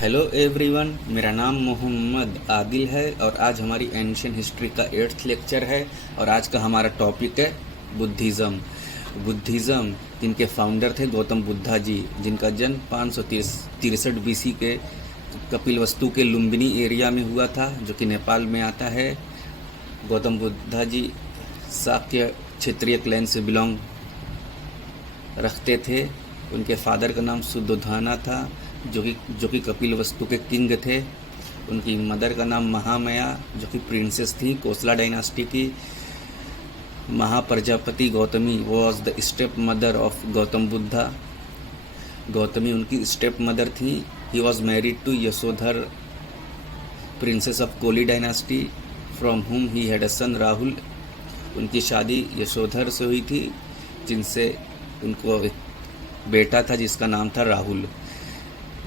Hello everyone, मेरा नाम मोहम्मद आदिल है और आज हमारी एंशियंट हिस्ट्री का 8th लेक्चर है। और आज का हमारा टॉपिक है बुद्धिज़्म। बुद्धिज़्म जिनके फाउंडर थे गौतम बुद्धा जी, जिनका जन्म 563 बीसी के कपिलवस्तु के लुम्बिनी एरिया में हुआ था, जो कि नेपाल में आता है। गौतम बुद्धा जी शाक्य क्षेत्रीय क्लैन से बिलोंग रखते थे। उनके फादर का नाम सुद्धोधना था, जो कि कपिलवस्तु के किंग थे। उनकी मदर का नाम महामाया, जो कि प्रिंसेस थी कोसला डायनास्टी की। Mahaprajapati Gautami was the step mother of Gautam Buddha. Gautami उनकी स्टेप मदर थी। He was married to Yashodhara, princess of Koli dynasty, from whom he had a सन राहुल। उनकी शादी यशोधर से हुई थी, जिनसे उनको एक बेटा था जिसका नाम था राहुल।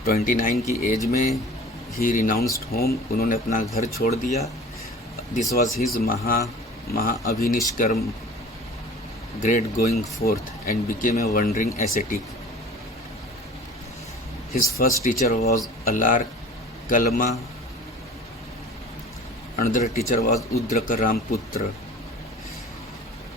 29 की एज में ही रिनाउंस्ड होम, उन्होंने अपना घर छोड़ दिया। This was his Mahabhinishkramana great going forth and became a wandering ascetic. His first teacher was Alara Kalama, another teacher was Udraka Ramaputra.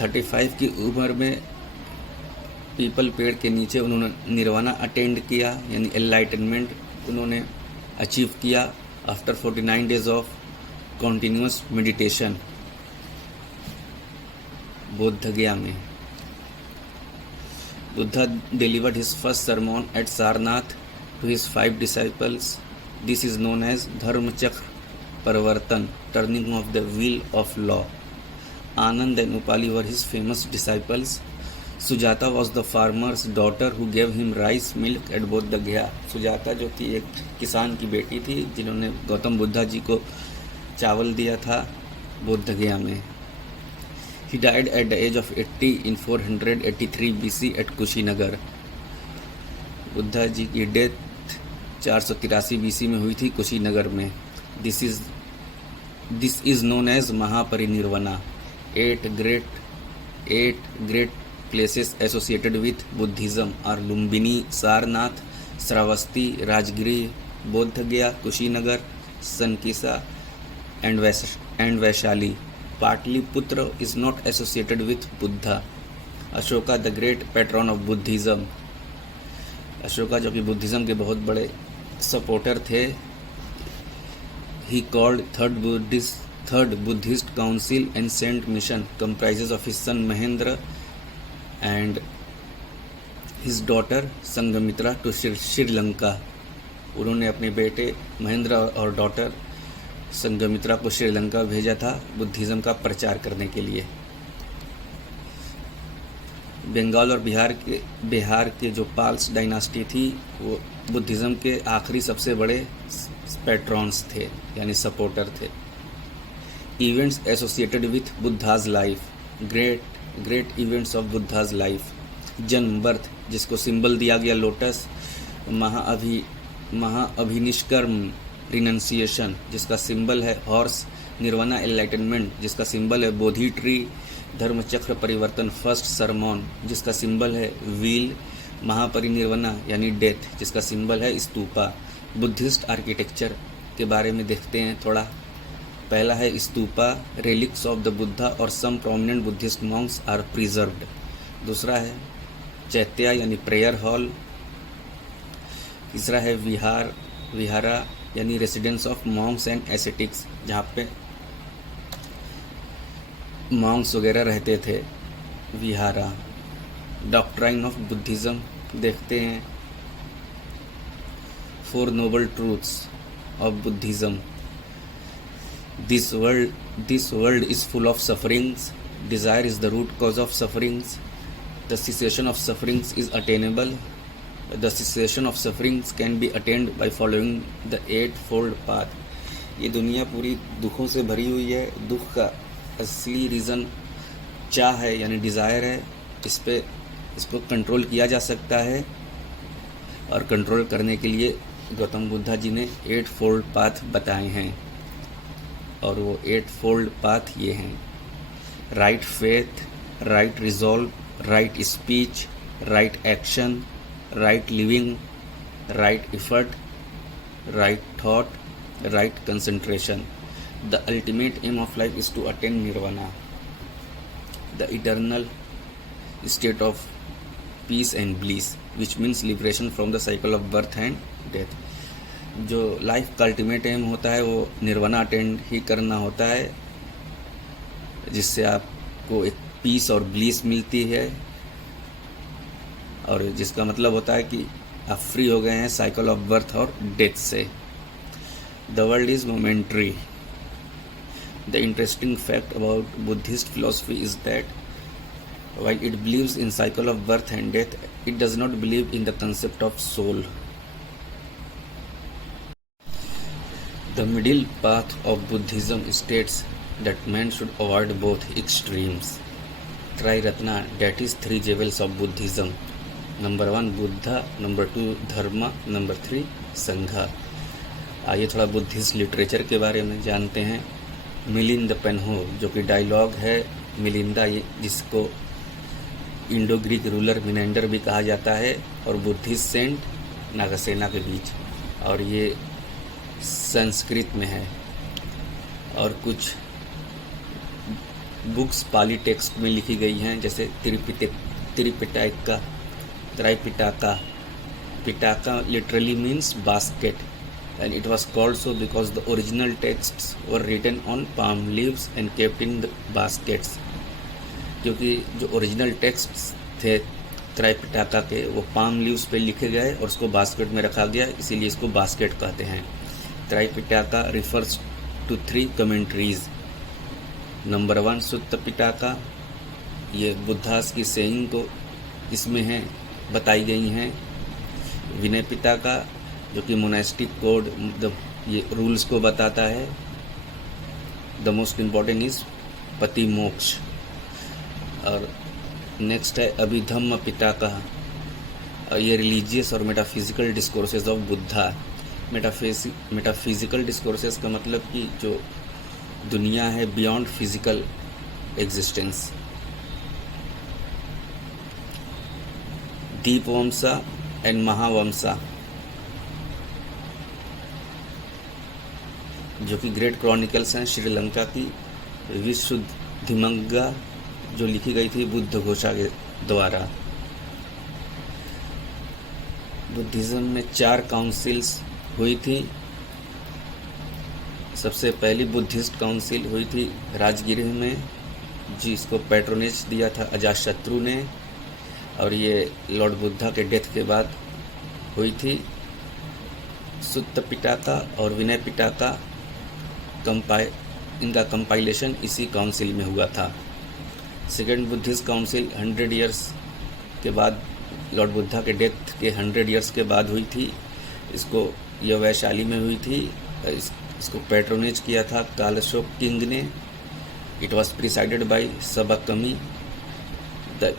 35 की उम्र में पीपल पेड़ के नीचे उन्होंने निर्वाणा अटेंड किया, यानी एनलाइटनमेंट उन्होंने अचीव किया after 49 days of continuous meditation Bodh Gaya में। Buddha delivered his first sermon at Sarnath to his 5 disciples. This is known as Dharmachakra Parivartan, turning of the wheel of law. Ananda and Upali were his famous disciples. Sujata was the farmer's daughter who gave him rice milk at Bodh Gaya. Sujata जो कि एक किसान की बेटी थी, जिन्होंने गौतम बुद्धा जी को चावल दिया था बोध गया में। He died at the age of 80 in 483 BC at Kushinagar. Buddha ji की डेथ 483 BC में हुई थी कुशीनगर में। This is known as Mahaparinirvana. Eight great places associated with Buddhism are Lumbini, Sarnath, Sravasti, Rajgiri, Bodh Gaya, Kushinagar, Sankisa and Vaishali. Patliputra is not associated with Buddha. Ashoka the great patron of Buddhism. Ashoka जो कि Buddhism के बहुत बड़े supporter थे। He called third Buddhist council and sent mission comprises of his son Mahendra and his daughter Sanghamitra to Sri Lanka. उन्होंने अपने बेटे महेंद्र और डॉटर संघमित्रा को श्रीलंका भेजा था बुद्धिज़्म का प्रचार करने के लिए। बंगाल और बिहार के जो पाल्स डायनास्टी थी, वो बुद्धिज़्म के आखिरी सबसे बड़े पैट्रॉन्स थे, यानी सपोर्टर थे। Events associated with Buddha's life. Great events of Buddha's life. जन्म, बर्थ, जिसको सिंबल दिया गया लोटस। महाअभिनिष्कर्म रिनंसिएशन, जिसका सिंबल है हॉर्स। निर्वाणा एनलाइटनमेंट, जिसका सिंबल है बोधि ट्री। धर्मचक्र परिवर्तन फर्स्ट सरमन, जिसका सिंबल है व्हील। महापरिनिर्वाणा यानी डेथ, जिसका सिंबल है स्तूपा। बुद्धिस्ट आर्किटेक्चर के बारे में देखते हैं थोड़ा। पहला है stupa, relics of the Buddha और some prominent Buddhist monks are preserved. दूसरा है चैत्या यानी प्रेयर हॉल। तीसरा है विहारा यानी residence of Monks and ascetics, जहाँ पे मॉन्क्स वगैरह रहते थे, विहारा। डॉक्ट्राइन ऑफ बुद्धिज़्म देखते हैं। 4 noble truths of Buddhism. This world is full of sufferings. Desire is the root cause of sufferings. The cessation of sufferings is attainable. The cessation of sufferings can be attained by following the 8-fold path. ये दुनिया पूरी दुखों से भरी हुई है। दुख का असली रीज़न चाह है, यानी डिज़ायर है। इसको कंट्रोल किया जा सकता है, और कंट्रोल करने के लिए गौतम बुद्धा जी ने 8-fold पाथ बताए हैं। और वो 8-fold पाथ ये हैं: right faith, right resolve, right speech, right action, right living, right effort, right thought, right concentration. The ultimate aim of life is to attain nirvana, the eternal state of peace and bliss, which means liberation from the cycle of birth and death. जो life का ultimate aim होता है वो nirvana attend ही करना होता है, जिससे आपको एक पीस और ब्लिस मिलती है, और जिसका मतलब होता है कि आप फ्री हो गए हैं साइकिल ऑफ बर्थ और डेथ से. The world is momentary. The interesting fact about Buddhist philosophy is that while it believes in cycle of birth and death, it does not believe in the concept of soul. The middle path of Buddhism states that man should avoid both extremes. Triratna, that is 3 jewels of Buddhism. Number 1 Buddha, number 2 Dharma, number 3 Sangha. आइए थोड़ा Buddhist literature के बारे में जानते हैं. मिलिंद पेन्हो, जो कि dialogue है मिलिंदा, ये जिसको इंडो ग्रीक रूलर मिनेंडर भी कहा जाता है, और बुद्धिस्ट सेंट नागसेना के बीच, और ये संस्कृत में है. और कुछ बुक्स पाली टेक्स्ट में लिखी गई हैं, जैसे Tripitaka. Pitaka literally means basket, and it was called so because the original texts were written on palm leaves and kept in the baskets. क्योंकि जो ओरिजिनल टेक्स्ट्स थे त्रैपिटका के वो पाम लीव्स पे लिखे गए और उसको बास्केट में रखा गया, इसीलिए इसको बास्केट कहते हैं. त्रैपिटका रिफर्स टू 3 कमेंट्रीज. नंबर 1 सुत्त पिटाका, ये बुद्धास की सेइंग को इसमें हैं बताई गई हैं. विनय पिटाका, जो कि मोनास्टिक कोड ये रूल्स को बताता है. द मोस्ट इम्पॉर्टेंट इज पति मोक्ष. और नेक्स्ट है अभिधम्म पिटाका, ये रिलीजियस और metaphysical discourses of Buddha. Metaphysical discourses का मतलब कि जो दुनिया है beyond physical existence. Dipavamsa and Mahavamsa, जो कि ग्रेट क्रॉनिकल्स हैं श्रीलंका की. विशुद्धिमग्गा, जो लिखी गई थी बुद्ध घोषा के द्वारा. बुद्धिज्म में 4 काउंसिल्स हुई थी. सबसे पहली बुद्धिस्ट काउंसिल हुई थी राजगृह में, जिसको पैट्रोनेज दिया था अजातशत्रु ने, और ये लॉर्ड बुद्धा के डेथ के बाद हुई थी. सुत्त पिटाका और विनय पिटाका इनका कंपाइलेशन इसी काउंसिल में हुआ था. सेकेंड बुद्धिस्ट काउंसिल 100 ईयर्स के बाद, लॉर्ड बुद्धा के डेथ के 100 ईयर्स के बाद हुई थी. इसको यह वैशाली में हुई थी. इसको पैट्रोनेज किया था कालशोक किंग ने. It was presided by Sabakami. The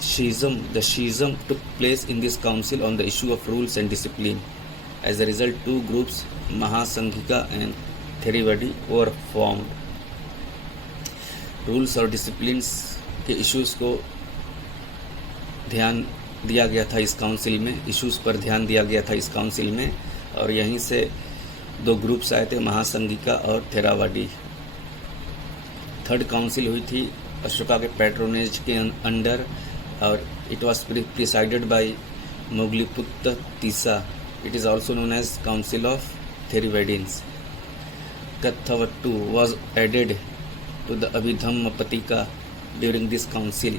schism took place in this council on the issue of rules and discipline. As a result, 2 groups, Mahasangika and Theravadi, were formed. Rules और डिसिप्लिन्स के issues को ध्यान दिया गया था इस council में. Issues पर ध्यान दिया गया था इस काउंसिल में, और यहीं से 2 ग्रुप्स आए थे, महासंगिका और थेरावाडी. थर्ड काउंसिल हुई थी अशोका के पैट्रोनेज के अंडर, और it was presided by Moggaliputta Tissa. It is also known as council of Theravadins. Kathavatthu was added to the Abhidhamma Patika during this council.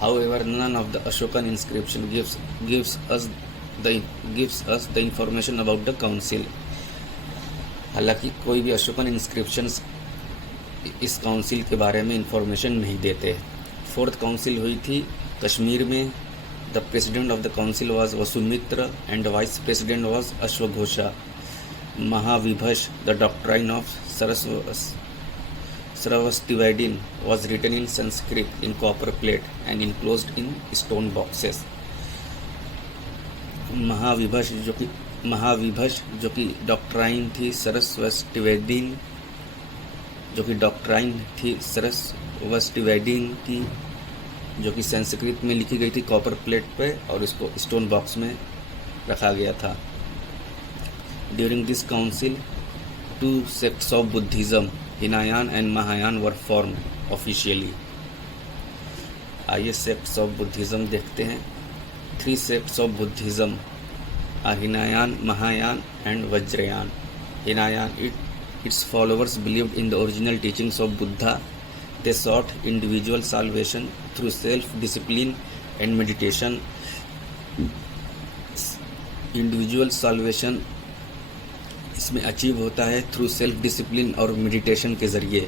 However, none of the Ashokan inscription gives us the information about the council. हालांकि कोई भी Ashokan inscriptions इस council के बारे में information नहीं देते. 4th council हुई थी कश्मीर में. The president of the council was Vasumitra and vice president was अश्वघोषा. Mahavibhasha, the doctrine of Sravastivadin was written in Sanskrit in copper plate and enclosed in stone boxes. महाविभश जो कि डॉक्ट्राइन थी सरस्वस्टिवेडिन, की, जो कि संस्कृत में लिखी गई थी कॉपर प्लेट पे, और इसको स्टोन बॉक्स में रखा गया था. During this council, two sects of Buddhism, Hinayana and Mahayana, were formed officially. आइए sects of Buddhism देखते हैं. 3 sects of Buddhism are Hinayana, Mahayana and Vajrayana. Hinayana, its followers believed in the original teachings of Buddha. They sought individual salvation through self-discipline and meditation. Individual salvation इसमें achieve होता है through self discipline और meditation के ज़रिए.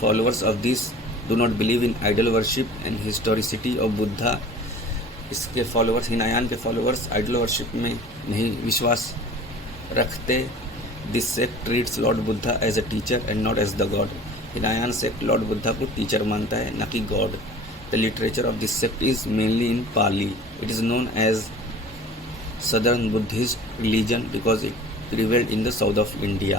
Followers of this do not believe in idol worship and historicity of Buddha. इसके followers, Hinayana के followers idol worship में नहीं विश्वास रखते. This sect treats lord Buddha as a teacher and not as the God. Hinayana sect lord Buddha को teacher मानता है, न कि God. The literature of this sect is mainly in Pali. It is known as Southern Buddhist religion because it prevailed in the south of India.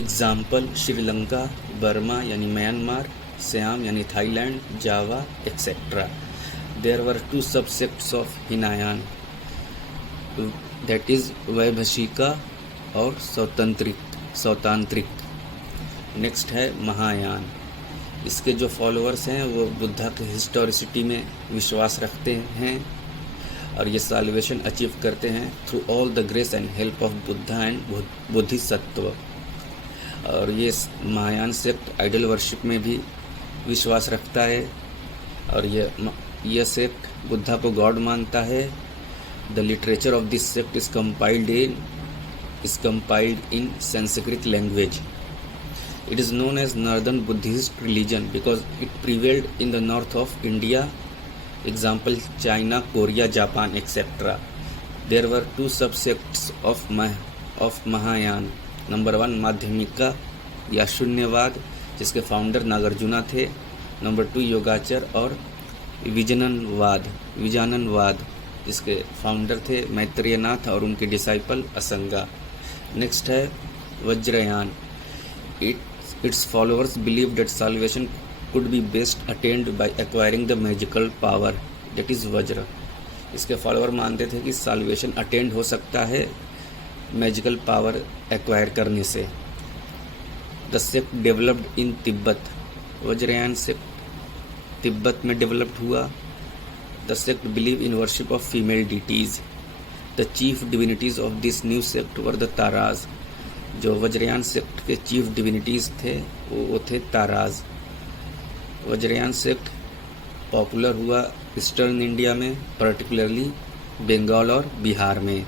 Example: Sri Lanka, Burma यानी Myanmar, Siam यानी Thailand, Java etc. There were 2 subsects of Hinayan, that is वैभशिका और सौतांत्रिक. Next है महायान. इसके जो followers हैं वो बुद्धा के historicity में विश्वास रखते हैं और ये साल्वेशन अचीव करते हैं through all the grace and help of Buddha and Bodhisattva. और ये महायान सेक्ट आइडल वर्शिप में भी विश्वास रखता है और यह सेक्ट बुद्धा को गॉड मानता है. The literature of this sect is compiled in Sanskrit language. It is known as northern Buddhist religion because it prevailed in the north of India. Example: China, Korea, Japan, etc. There were 2 subsects of Mahayana. Number 1 Madhyamika या शून्यवाद, जिसके founder Nagarjuna थे. Number 2 योगाचर और विजाननवाद, जिसके founder थे मैत्रेयनाथ और उनके disciple असंगा. Next है Vajrayana. Its followers believed that salvation could be best attained by acquiring the magical power, that is वज्र. इसके फॉलोअर मानते थे कि साल्वेशन अटेंड हो सकता है मैजिकल पावर एक्वायर करने से. The sect developed in Tibet. Vajrayana sect Tibet में डेवलप्ड हुआ. The sect believe in worship of female deities. The chief divinities of this new sect were the Taras. जो वज्रयान सेक्ट के चीफ डिविनिटीज थे वो थे ताराज. वज्रयान सेक्ट पॉपुलर हुआ ईस्टर्न इंडिया में, पर्टिकुलरली बंगाल और बिहार में.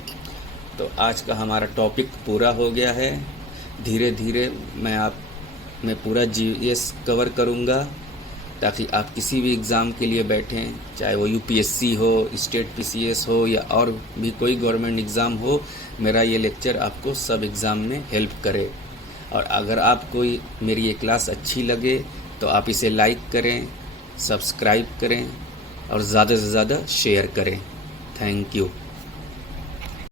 तो आज का हमारा टॉपिक पूरा हो गया है. धीरे धीरे मैं पूरा GS कवर करूँगा ताकि आप किसी भी एग्ज़ाम के लिए बैठें, चाहे वो UPSC हो, स्टेट PCS हो या और भी कोई गवर्नमेंट एग्ज़ाम हो, मेरा ये लेक्चर आपको सब एग्ज़ाम में हेल्प करे. और अगर आपको मेरी ये क्लास अच्छी लगे तो आप इसे लाइक करें, सब्सक्राइब करें और ज़्यादा से ज़्यादा शेयर करें. Thank you.